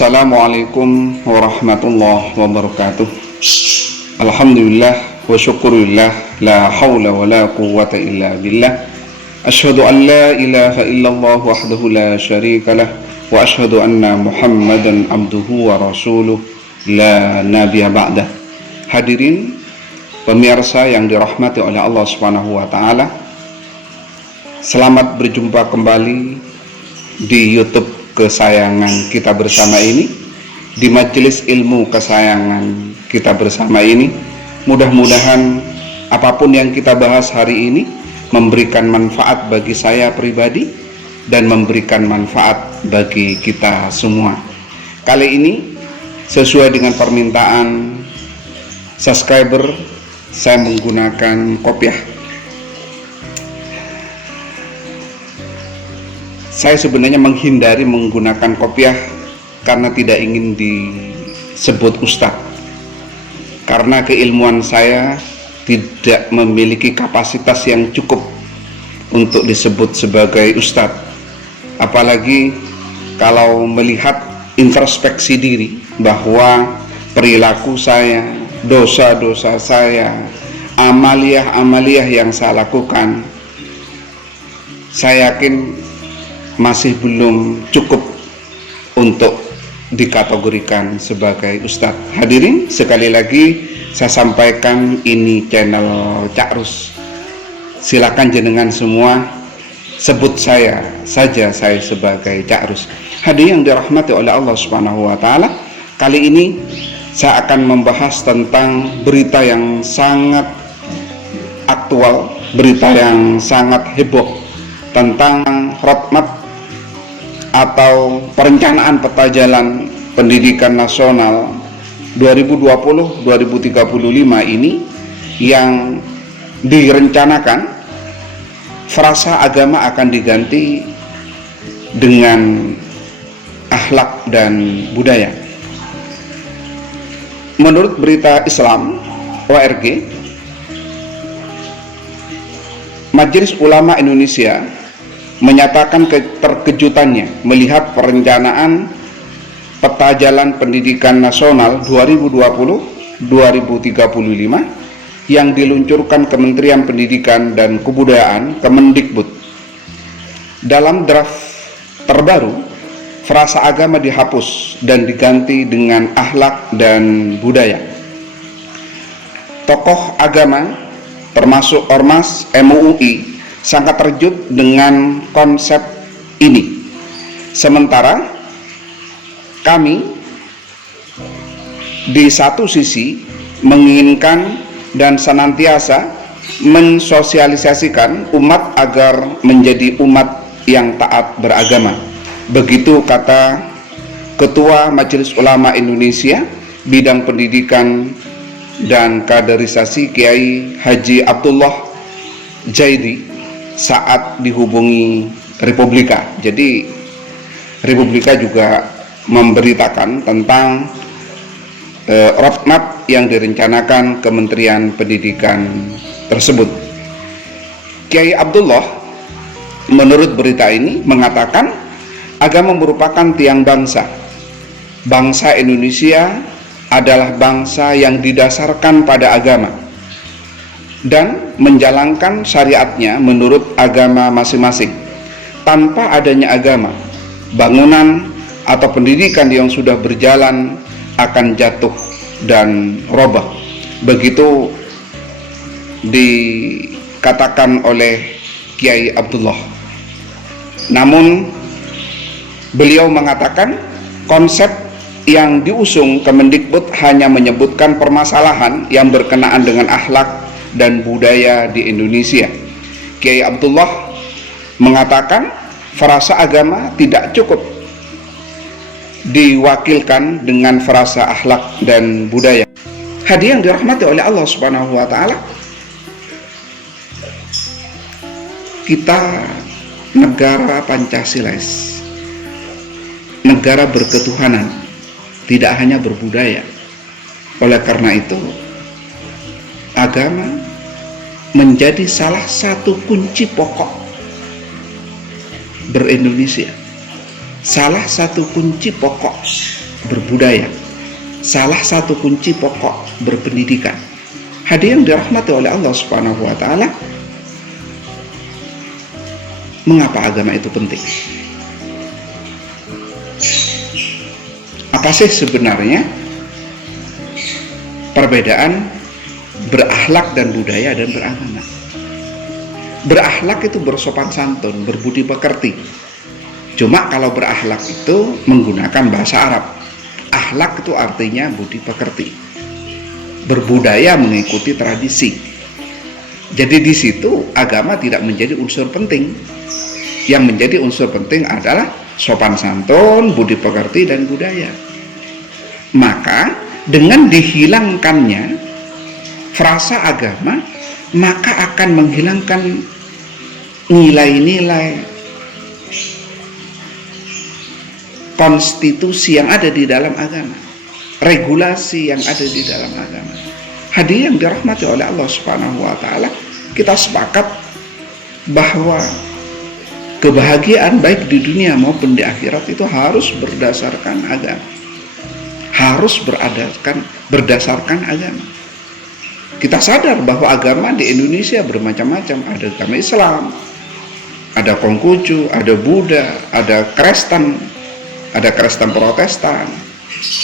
Assalamualaikum warahmatullahi wabarakatuh. Alhamdulillah wa syukurillah, la hawla wa la quwwata illa billah. Asyhadu an la ilaha illallah wahdahu la syarikalah wa asyhadu anna Muhammadan abduhu wa rasuluh la nabiyya ba'dah. Hadirin pemirsa yang dirahmati oleh Allah Subhanahu wa taala, selamat berjumpa kembali di YouTube kesayangan kita bersama ini, di majelis ilmu kesayangan kita bersama ini. Mudah-mudahan apapun yang kita bahas hari ini memberikan manfaat bagi saya pribadi dan memberikan manfaat bagi kita semua. Kali ini sesuai dengan permintaan subscriber, saya menggunakan kopiah. Saya sebenarnya menghindari menggunakan kopiah karena tidak ingin disebut ustadz, karena keilmuan saya tidak memiliki kapasitas yang cukup untuk disebut sebagai ustadz. Apalagi kalau melihat introspeksi diri bahwa perilaku saya, dosa-dosa saya, amaliyah-amaliyah yang saya lakukan, saya yakin masih belum cukup untuk dikategorikan sebagai ustadz. Hadirin, sekali lagi saya sampaikan, ini channel Cak Rus. Silakan jenengan semua sebut saya saja, saya sebagai Cak Rus. Hadirin yang dirahmati oleh Allah Subhanahu wa taala, kali ini saya akan membahas tentang berita yang sangat aktual, berita yang sangat heboh tentang roadmap atau perencanaan peta jalan pendidikan nasional 2020-2035 ini, yang direncanakan frasa agama akan diganti dengan akhlak dan budaya. Menurut berita Islam ORG, Majelis Ulama Indonesia menyatakan keterkejutannya melihat perencanaan peta jalan pendidikan nasional 2020-2035 yang diluncurkan Kementerian Pendidikan dan Kebudayaan Kemendikbud. Dalam draft terbaru, frasa agama dihapus dan diganti dengan akhlak dan budaya. Tokoh agama termasuk Ormas MUI sangat terkejut dengan konsep ini. Sementara kami di satu sisi menginginkan dan senantiasa mensosialisasikan umat agar menjadi umat yang taat beragama. Begitu kata Ketua Majelis Ulama Indonesia bidang pendidikan dan kaderisasi Kiai Haji Abdullah Jaidi saat dihubungi Republika. Jadi Republika juga memberitakan tentang roadmap yang direncanakan Kementerian Pendidikan tersebut. Kiai Abdullah menurut berita ini mengatakan agama merupakan tiang bangsa. Bangsa Indonesia adalah bangsa yang didasarkan pada agama dan menjalankan syariatnya menurut agama masing-masing. Tanpa adanya agama, bangunan atau pendidikan yang sudah berjalan akan jatuh dan robah. Begitu dikatakan oleh Kiai Abdullah. Namun beliau mengatakan konsep yang diusung Kemendikbud hanya menyebutkan permasalahan yang berkenaan dengan akhlak dan budaya di Indonesia. Kiai Abdullah mengatakan frasa agama tidak cukup diwakilkan dengan frasa akhlak dan budaya. Hadirin yang dirahmati oleh Allah Subhanahu wa taala, kita negara Pancasilais, negara berketuhanan, tidak hanya berbudaya. Oleh karena itu, agama menjadi salah satu kunci pokok ber-Indonesia. Salah satu kunci pokok berbudaya, salah satu kunci pokok berpendidikan. Hadirin dirahmati oleh Allah Subhanahu wa taala, mengapa agama itu penting? Apa sih sebenarnya perbedaan berakhlak dan budaya dan beragama? Berakhlak itu bersopan santun, berbudi pekerti. Cuma kalau berakhlak itu menggunakan bahasa Arab. Akhlak itu artinya budi pekerti. Berbudaya mengikuti tradisi. Jadi di situ agama tidak menjadi unsur penting. Yang menjadi unsur penting adalah sopan santun, budi pekerti, dan budaya. Maka dengan dihilangkannya frasa agama, maka akan menghilangkan nilai-nilai konstitusi yang ada di dalam agama, regulasi yang ada di dalam agama. Hadirin yang dirahmati oleh Allah Subhanahu wa taala, kita sepakat bahwa kebahagiaan baik di dunia maupun di akhirat itu harus berdasarkan agama. Harus berdasarkan agama. Kita sadar bahwa agama di Indonesia bermacam-macam. Ada agama Islam, ada Konghucu, ada Buddha, ada Kristen, ada Kristen Protestan,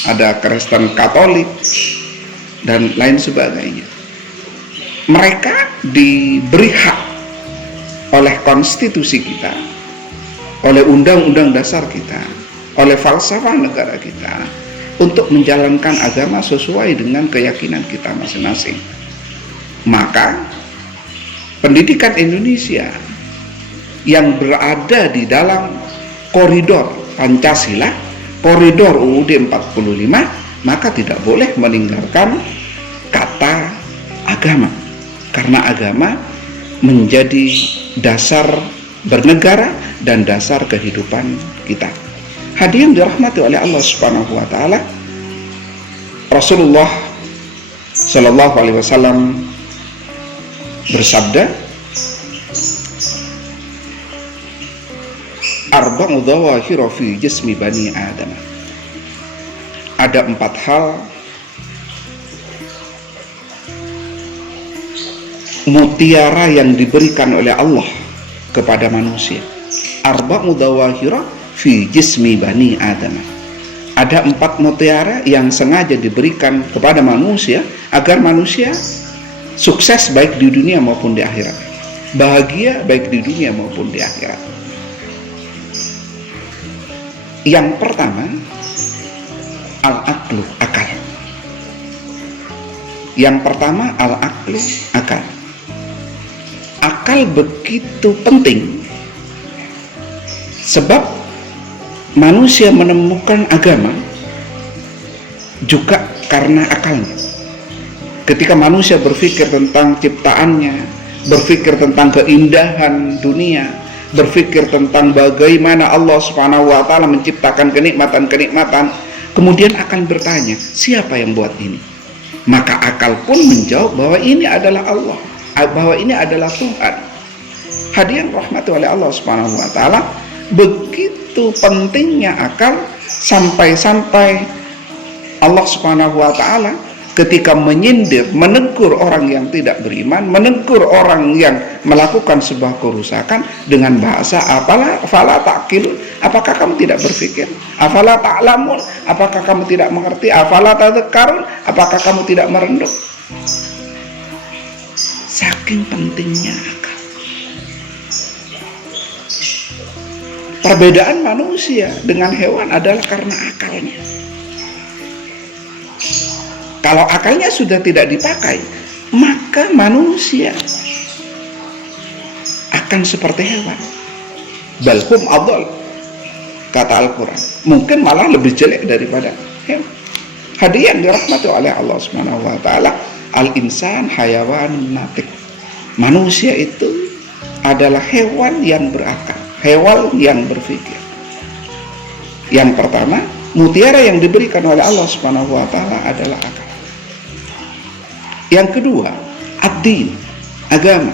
ada Kristen Katolik, dan lain sebagainya. Mereka diberi hak oleh konstitusi kita, oleh undang-undang dasar kita, oleh falsafah negara kita, untuk menjalankan agama sesuai dengan keyakinan kita masing-masing. Maka pendidikan Indonesia yang berada di dalam koridor Pancasila, koridor UUD 45, maka tidak boleh meninggalkan kata agama, karena agama menjadi dasar bernegara dan dasar kehidupan kita. Hadirin dirahmati oleh Allah Subhanahu wa taala, Rasulullah Shallallahu alaihi wasallam bersabda, arba'u dhawahiru fi jismi bani Adam. Ada 4 hal mutiara yang diberikan oleh Allah kepada manusia. Arba'u dhawahiru fi jismi bani Adam. Ada 4 mutiara yang sengaja diberikan kepada manusia agar manusia sukses baik di dunia maupun di akhirat, bahagia baik di dunia maupun di akhirat. Yang pertama, al-aqlu, akal. Yang pertama, al-aqlu, akal. Akal begitu penting sebab manusia menemukan agama juga karena akalnya. Ketika manusia berpikir tentang ciptaannya, berpikir tentang keindahan dunia, berpikir tentang bagaimana Allah Subhanahu wa taala menciptakan kenikmatan-kenikmatan, kemudian akan bertanya, siapa yang buat ini? Maka akal pun menjawab bahwa ini adalah Allah, bahwa ini adalah Tuhan. Hadirin rahmati oleh Allah Subhanahu wa taala, begitu pentingnya akal sampai-sampai Allah Subhanahu wa taala ketika menyindir, menegur orang yang tidak beriman, menegur orang yang melakukan sebuah kerusakan dengan bahasa afala ta'qilun, apakah kamu tidak berpikir? Afala ta'lamun, apakah kamu tidak mengerti? Afala tadhakkarun, apakah kamu tidak merenung? Saking pentingnya akal. Perbedaan manusia dengan hewan adalah karena akalnya. Kalau akalnya sudah tidak dipakai, maka manusia akan seperti hewan. Balhum adol, kata Al-Quran. Mungkin malah lebih jelek daripada hewan. Hadirin dirahmati oleh Allah Subhanahu wa taala, al-insan hayawanun natik. Manusia itu adalah hewan yang berakal, hewan yang berpikir. Yang pertama, mutiara yang diberikan oleh Allah Subhanahu wa taala adalah akal. Yang kedua, ad-din, agama.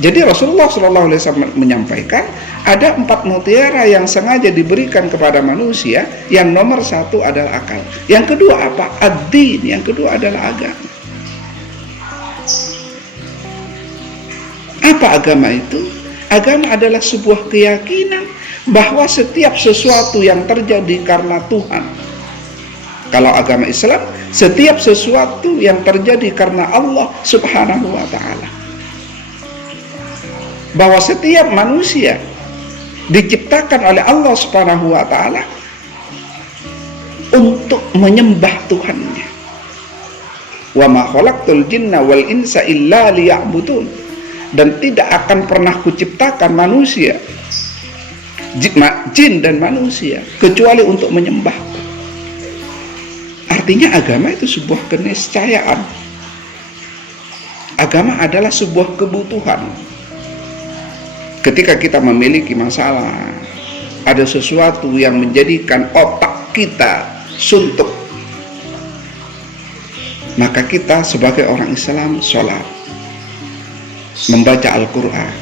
Jadi Rasulullah SAW menyampaikan ada 4 mutiara yang sengaja diberikan kepada manusia. Yang nomor 1 adalah akal. Yang kedua apa? Ad-din. Yang kedua adalah agama. Apa agama itu? Agama adalah sebuah keyakinan bahwa setiap sesuatu yang terjadi karena Tuhan. Kalau agama Islam, setiap sesuatu yang terjadi karena Allah Subhanahu wa ta'ala. Bahwa setiap manusia diciptakan oleh Allah Subhanahu wa ta'ala untuk menyembah Tuhannya. Wa ma khalaqtul jinna wal insa illa liya'budun. Dan tidak akan pernah kuciptakan manusia, jin dan manusia, kecuali untuk menyembahku. Artinya agama itu sebuah keniscayaan. Agama adalah sebuah kebutuhan. Ketika kita memiliki masalah, ada sesuatu yang menjadikan otak kita suntuk, maka kita sebagai orang Islam sholat, membaca Al-Quran,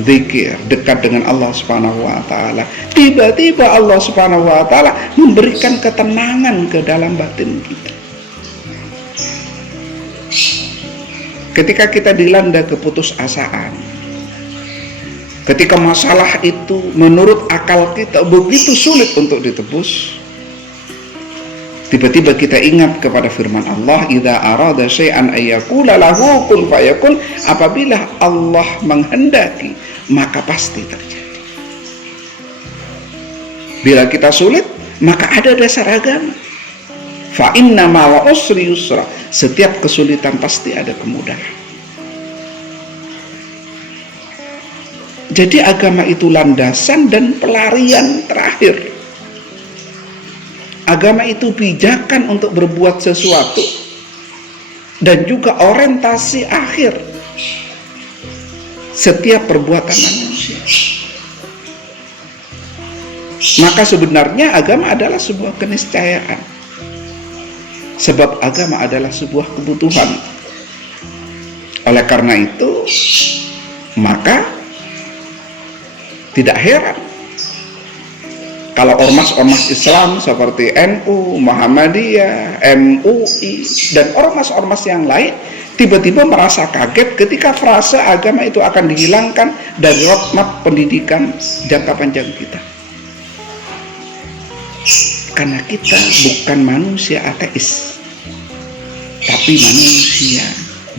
zikir, dekat dengan Allah Subhanahu wa ta'ala. Tiba-tiba Allah Subhanahu wa ta'ala memberikan ketenangan ke dalam batin kita. Ketika kita dilanda keputusasaan, ketika masalah itu menurut akal kita begitu sulit untuk ditebus, tiba-tiba kita ingat kepada firman Allah, idza arada syai'an ayyakula lahu kun fayakun. Apabila Allah menghendaki, maka pasti terjadi. Bila kita sulit, maka ada dasar agama. Fa inna ma'al usri yusra. Setiap kesulitan pasti ada kemudahan. Jadi agama itu landasan dan pelarian terakhir. Agama itu pijakan untuk berbuat sesuatu dan juga orientasi akhir setiap perbuatan manusia. Maka sebenarnya agama adalah sebuah keniscayaan, sebab agama adalah sebuah kebutuhan. Oleh karena itu, maka tidak heran kalau ormas-ormas Islam seperti NU, Muhammadiyah, MUI, dan ormas-ormas yang lain tiba-tiba merasa kaget ketika frase agama itu akan dihilangkan dari roadmap pendidikan jangka panjang kita. Karena kita bukan manusia ateis, tapi manusia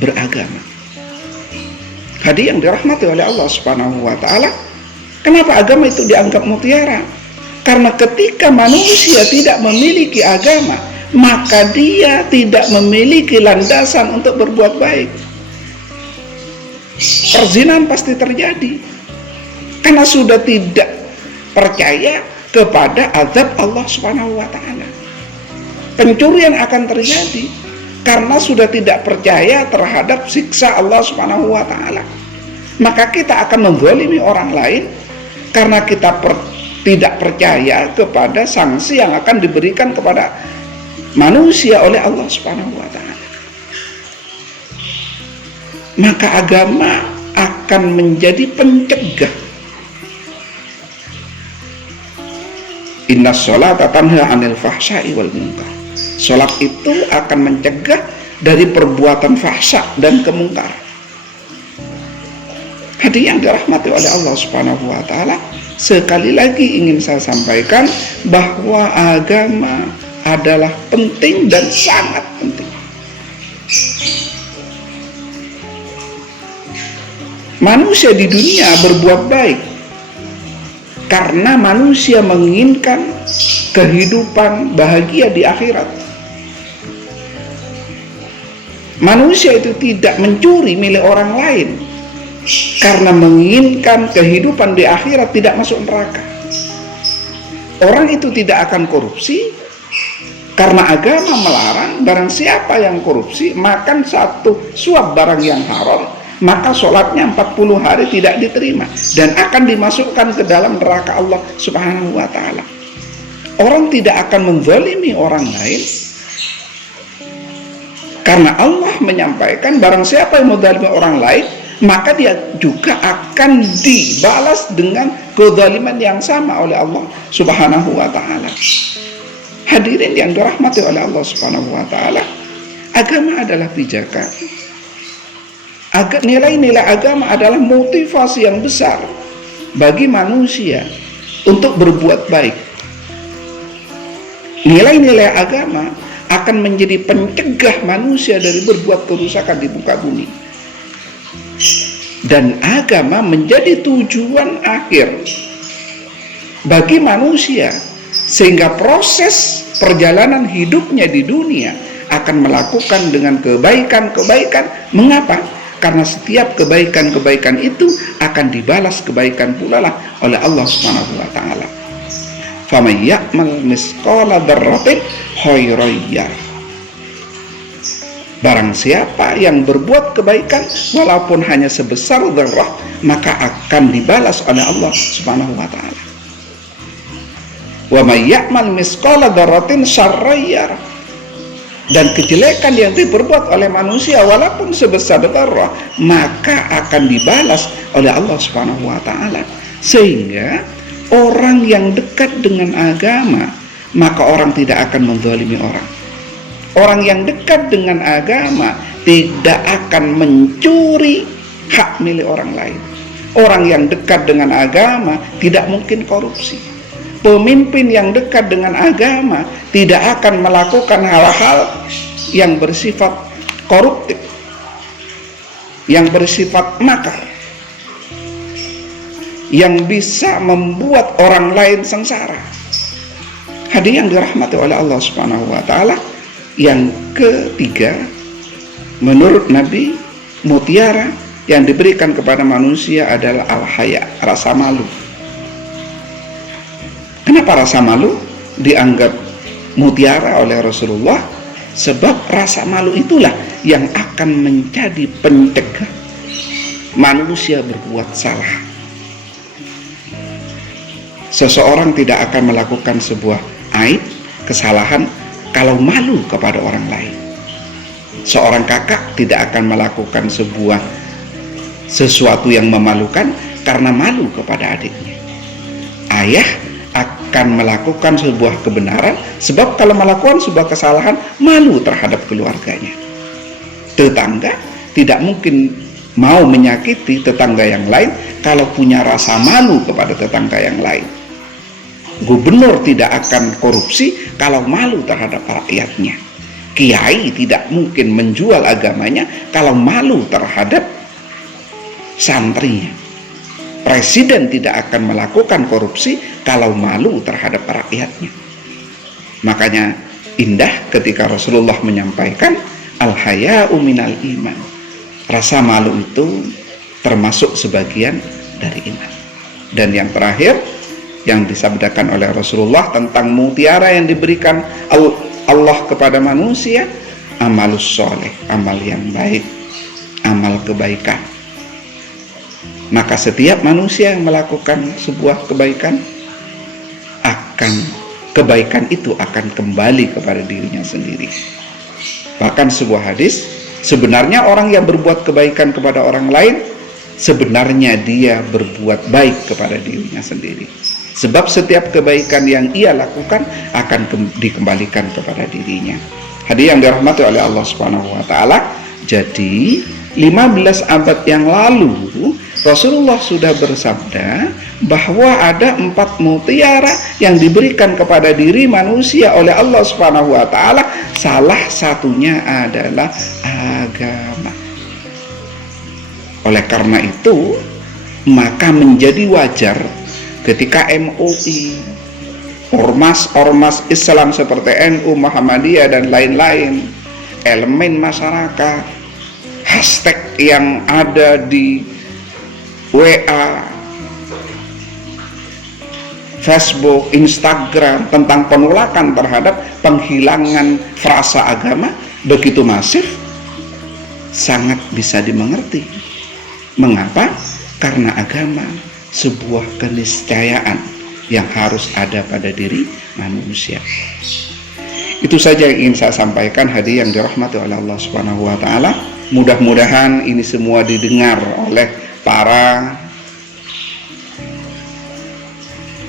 beragama. Hadirin yang dirahmati oleh Allah Subhanahu wa ta'ala, kenapa agama itu dianggap mutiara? Karena ketika manusia tidak memiliki agama, maka dia tidak memiliki landasan untuk berbuat baik. Perzinahan pasti terjadi karena sudah tidak percaya kepada azab Allah Subhanahu wa ta'ala. Pencurian akan terjadi karena sudah tidak percaya terhadap siksa Allah Subhanahu wa ta'ala. Maka kita akan menzalimi orang lain karena kita tidak percaya kepada sanksi yang akan diberikan kepada manusia oleh Allah Subhanahu wa ta'ala. Maka agama akan menjadi pencegah. Inna sholata tanha 'anil fahsya'i wal munkar. Salat itu akan mencegah dari perbuatan fahsya dan kemungkaran. Hadirin yang dirahmati oleh Allah Subhanahu wa ta'ala, sekali lagi ingin saya sampaikan bahwa agama adalah penting dan sangat penting. Manusia di dunia berbuat baik karena manusia menginginkan kehidupan bahagia di akhirat. Manusia itu tidak mencuri milik orang lain karena menginginkan kehidupan di akhirat, tidak masuk neraka. Orang itu tidak akan korupsi karena agama melarang barang siapa yang korupsi makan satu suap barang yang haram, maka sholatnya 40 hari tidak diterima dan akan dimasukkan ke dalam neraka Allah Subhanahu wa ta'ala. Orang tidak akan menzalimi orang lain karena Allah menyampaikan barang siapa yang menzalimi orang lain, maka dia juga akan dibalas dengan kezaliman yang sama oleh Allah Subhanahu wa taala. Hadirin yang dirahmati oleh Allah Subhanahu wa taala, agama adalah pijakan. Nilai-nilai agama adalah motivasi yang besar bagi manusia untuk berbuat baik. Nilai-nilai agama akan menjadi pencegah manusia dari berbuat kerusakan di muka bumi. Dan agama menjadi tujuan akhir bagi manusia, sehingga proses perjalanan hidupnya di dunia akan melakukan dengan kebaikan-kebaikan. Mengapa? Karena setiap kebaikan-kebaikan itu akan dibalas kebaikan pula lah oleh Allah Subhanahu wa taala. Faman ya'mal misqala dzarratin khairan yarah. Barang siapa yang berbuat kebaikan walaupun hanya sebesar dzarrah, maka akan dibalas oleh Allah Subhanahu wa taala. Wa may ya'mal misqala dzarratin syarran yarah. Dan kejelekan yang diperbuat oleh manusia walaupun sebesar dzarrah, maka akan dibalas oleh Allah Subhanahu wa taala. Sehingga orang yang dekat dengan agama, maka orang tidak akan menzalimi orang. Orang yang dekat dengan agama tidak akan mencuri hak milik orang lain. Orang yang dekat dengan agama tidak mungkin korupsi. Pemimpin yang dekat dengan agama tidak akan melakukan hal-hal yang bersifat koruptif, yang bersifat makar, yang bisa membuat orang lain sengsara. Hadirin yang dirahmati oleh Allah Subhanahu wa taala, yang ketiga, menurut Nabi, mutiara yang diberikan kepada manusia adalah al-haya, rasa malu. Kenapa rasa malu dianggap mutiara oleh Rasulullah? Sebab rasa malu itulah yang akan menjadi pencegah manusia berbuat salah. Seseorang tidak akan melakukan sebuah aib, kesalahan kalau malu kepada orang lain. Seorang kakak tidak akan melakukan sesuatu yang memalukan karena malu kepada adiknya. Ayah akan melakukan sebuah kebenaran sebab kalau melakukan sebuah kesalahan malu terhadap keluarganya. Tetangga tidak mungkin mau menyakiti tetangga yang lain kalau punya rasa malu kepada tetangga yang lain. Gubernur tidak akan korupsi kalau malu terhadap rakyatnya. Kiai tidak mungkin menjual agamanya kalau malu terhadap santrinya. Presiden tidak akan melakukan korupsi kalau malu terhadap rakyatnya. Makanya indah ketika Rasulullah menyampaikan al-haya'u minal iman. Rasa malu itu termasuk sebagian dari iman. Dan yang terakhir yang disabdakan oleh Rasulullah tentang mutiara yang diberikan Allah kepada manusia, amalus soleh, amal yang baik, amal kebaikan. Maka setiap manusia yang melakukan sebuah kebaikan, kebaikan itu akan kembali kepada dirinya sendiri. Bahkan sebuah hadis, sebenarnya orang yang berbuat kebaikan kepada orang lain, sebenarnya dia berbuat baik kepada dirinya sendiri. Sebab setiap kebaikan yang ia lakukan akan dikembalikan kepada dirinya. Hadirin yang dirahmati oleh Allah Subhanahu wa taala, jadi 15 abad yang lalu Rasulullah sudah bersabda bahwa ada 4 mutiara yang diberikan kepada diri manusia oleh Allah Subhanahu wa taala. Salah satunya adalah agama. Oleh karena itu, maka menjadi wajar ketika MUI, ormas-ormas Islam seperti NU, Muhammadiyah dan lain-lain, elemen masyarakat, hashtag yang ada di WA, Facebook, Instagram tentang penolakan terhadap penghilangan frasa agama begitu masif, sangat bisa dimengerti. Mengapa? Karena agama sebuah keniscayaan yang harus ada pada diri manusia. Itu saja yang ingin saya sampaikan, hadirin yang dirahmati oleh Allah Subhanahu wa taala. Mudah-mudahan ini semua didengar oleh para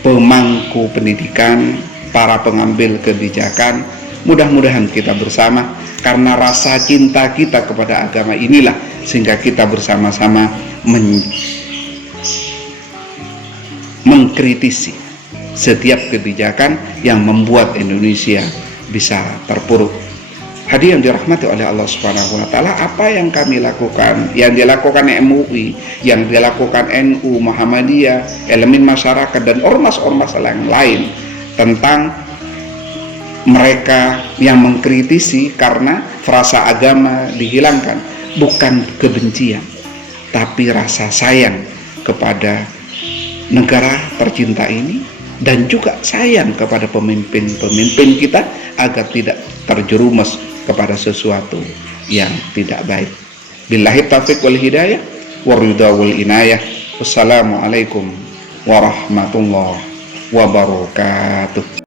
pemangku pendidikan, para pengambil kebijakan. Mudah-mudahan kita bersama, karena rasa cinta kita kepada agama inilah sehingga kita bersama-sama mengkritisi setiap kebijakan yang membuat Indonesia bisa terpuruk. Hadirin yang dirahmati oleh Allah Subhanahu wa taala, apa yang kami lakukan, yang dilakukan MUI, yang dilakukan NU, Muhammadiyah, elemen masyarakat dan ormas-ormas yang lain tentang mereka yang mengkritisi karena frasa agama dihilangkan, bukan kebencian tapi rasa sayang kepada negara tercinta ini, dan juga sayang kepada pemimpin-pemimpin kita agar tidak terjerumus kepada sesuatu yang tidak baik. Billahi taufiq wal hidayah waridha wal inayah. Wassalamualaikum warahmatullahi wabarakatuh.